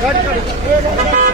Cut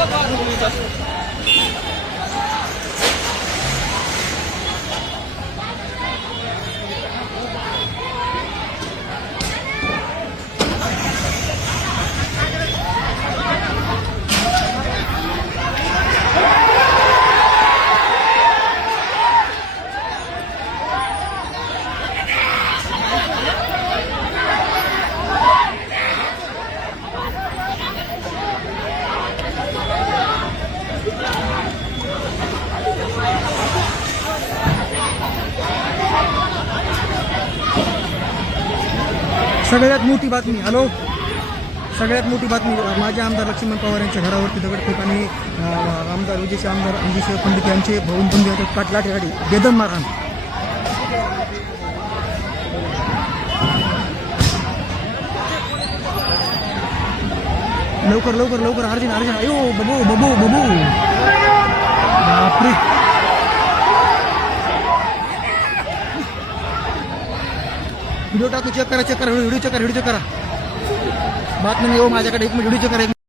Fala, cara. सगळ्यात मोठी बातमी हॅलो? सगळ्यात मोठी बातमी माझे आमदार लक्ष्मण पवार यांच्या घरावरती दगडफेक आणि आमदार विजयचे आमदार अंजिशे पंडित यांचे भाऊन बंदी काटला ठिकाणी बेदम मारहाण. लवकर लवकर लवकर अर्जुन अर्जुन अयो बबू बबू बबू. व्हिडिओ टाकू चेक करा चेक करा व्हिडिओ चेक करा व्हिडिओ चेक करा. बातमी येऊ हो, माझ्याकडे एक मिनिट व्हिडिओ चेक करा